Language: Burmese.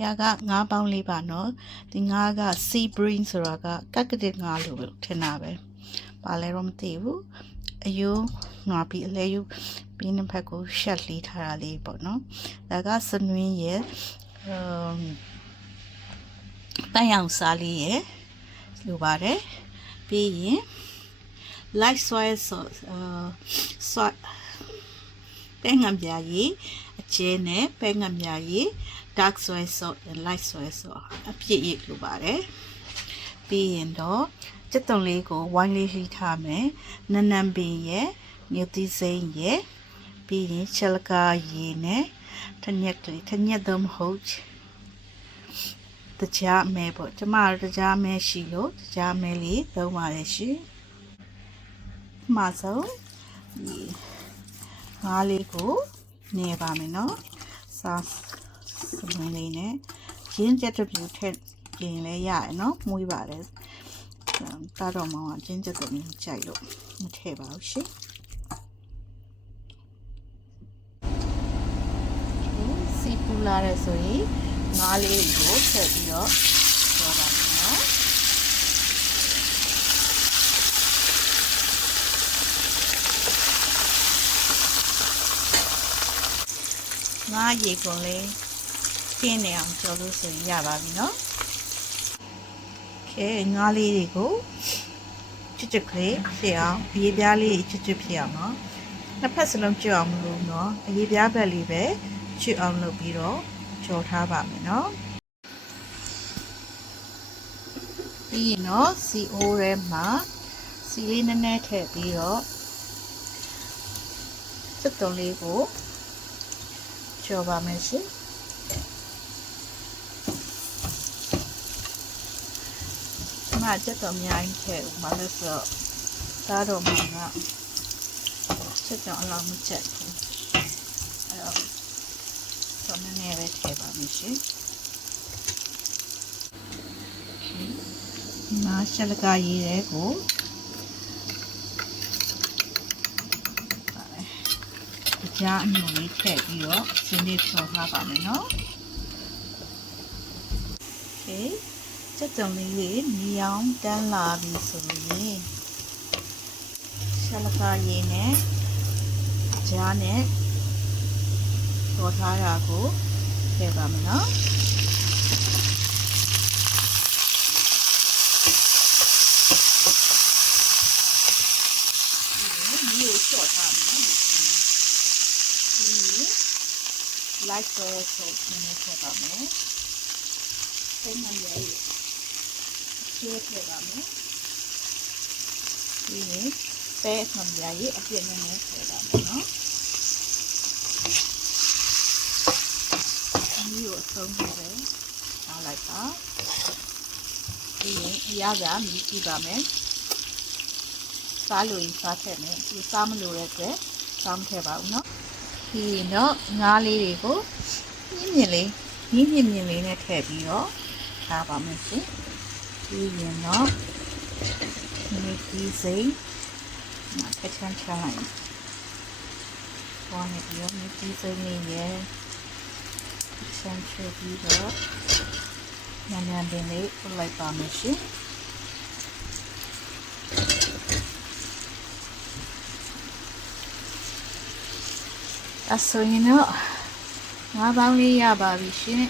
ရာကငါးပေါင်းလေးပါနော်ဒီငါးက sea bream ဆိုတာကကက်ကတစ်ငါးလို့ထင်တာပဲဘာလဲတော့မသိဘူးအယိုးငါပြီးအလဲယူပြီးနှစ်ဖက်ကိုရှက်လေးထားတာလေးပေါ့နော်ဒါကစနွင်းရဲ့တန်ရောင်စားလေးရဲ့လိုပါတယ်ပြီးရင် light soy sauce ပဲငမ်ပြာရည်အကျဲနဲ့ပဲငမ်ပြာရည် dark soy sauce and light soy sauce အပြည့်ရလိုပါတယ်ပြီးရင်တော့ကြက်သွန်လေးကိုဝိုင်းလေးလှီးထားမယ်နန်းနန်းပင်ရဲ့မြုပ်သီးစိမ်းရဲ့ပြီးရင်ချက်လကာရည်နဲ့ထညက်သုံးဟုတ်တကြားမဲပေါ့ကျမတို့တကြားမဲရှိလို့တကြားမဲလေးသုံးပါတယ်ရှင်မှာဆုံးငါးလေးကိုနေပါမယ်နော်စားစမင်းလေးနဲ့ရင်းချက်တစ်ပြူထည့်ပြင်လဲရရနော်မွေးပါတယ်တာတော့မောင်ကကျင်းချက်ကိုကြိုက်လို့မထည့်ပါဘူးရှင်စီပူလာတဲ့ဆိုရင်ငါးလေးကိုထည့်ပြီးတော့ပြောပါမယ်နော်ငါးရေကုန်လေးခင်းနေအောင်ကြော်လို့ဆိုရင်ရပါပြီနော်ကဲငါးလေးတွေကိုချစ်ကလေးဖြစ်အောင်အရေးပြားလေးချစ်ဖြစ်အောင်နော်နှစ်ဖက်စလုံးကျွတ်အောင်မလို့နော်အရေးပြားဘက်လေးပဲကျွတ်အောင်လုပ်ပြီးတော့ကြော်ထားပါမယ်နော်ပြီးရင်တော့စီအိုးထဲမှာစီလေးနည်းနည်းထည့်ပြီးတော့စက်သွန်လေးကိုကြော်ပါမယ်ရှင်မစက်သွန်အများကြီးထည့်ဦးမလို့ဆိုတော့သားတော်မှာကစက်သွန်အလောက်မချက်ဘူးအဲ့တော့ဆောင်းနေပဲထည့်ပါမယ်ရှင်နားရှလကရေးတဲ့ကိုကြားအမျိုးလေးထည့်ပြီးတော့စင်းလေးဖြောထားပါမယ်နော်โอเคစက်ကြုံလေးမြေအောင်တန်းလာပြီဆိုရင်ရှလကာရည်နဲ့ကြားနဲ့ဖြောထားတာကိုထည့်ပါမယ်နော်ဒီကိုဖြောထားမယ်နော်light soy sauce နဲ့ထည့်ပါမယ်။ဆင်းရဲရေးချဲထည့်ပါမယ်။ဒီနေ့ပဲဆင်းရဲရေးအပြည့်နဲ့ထည့်ပါမယ်နော်။ဒီကိုဆုံးဖြတ်တယ်။ထားလိုက်ပါ။ဒီရင်အရသာမြည်ကြည့်ပါမယ်။စားလို့ရင်စားထည့်မယ်။ဒီစားမလို့တဲ့အတွက်စားမထည့်ပါဘူးနော်။ဒီတော့ငါးလေးတွေကိုမြင့်လေးနဲ့ထည့်ပြီးတော့ထားပါမယ်ရှင်ပြီးရင်တော့ဒီစိမ်းထည့်ချမ်းချလိုက်ပေါ်နေပြီးတော့ဒီစိမ်းလေးရဲ့ချမ်းချပြီးတော့နန်းနန်းပင်လေးပို့လိုက်ပါမယ်ရှင်အဆိုရင်တော့ငါးပေါင်းလေးရပါပြီရှင်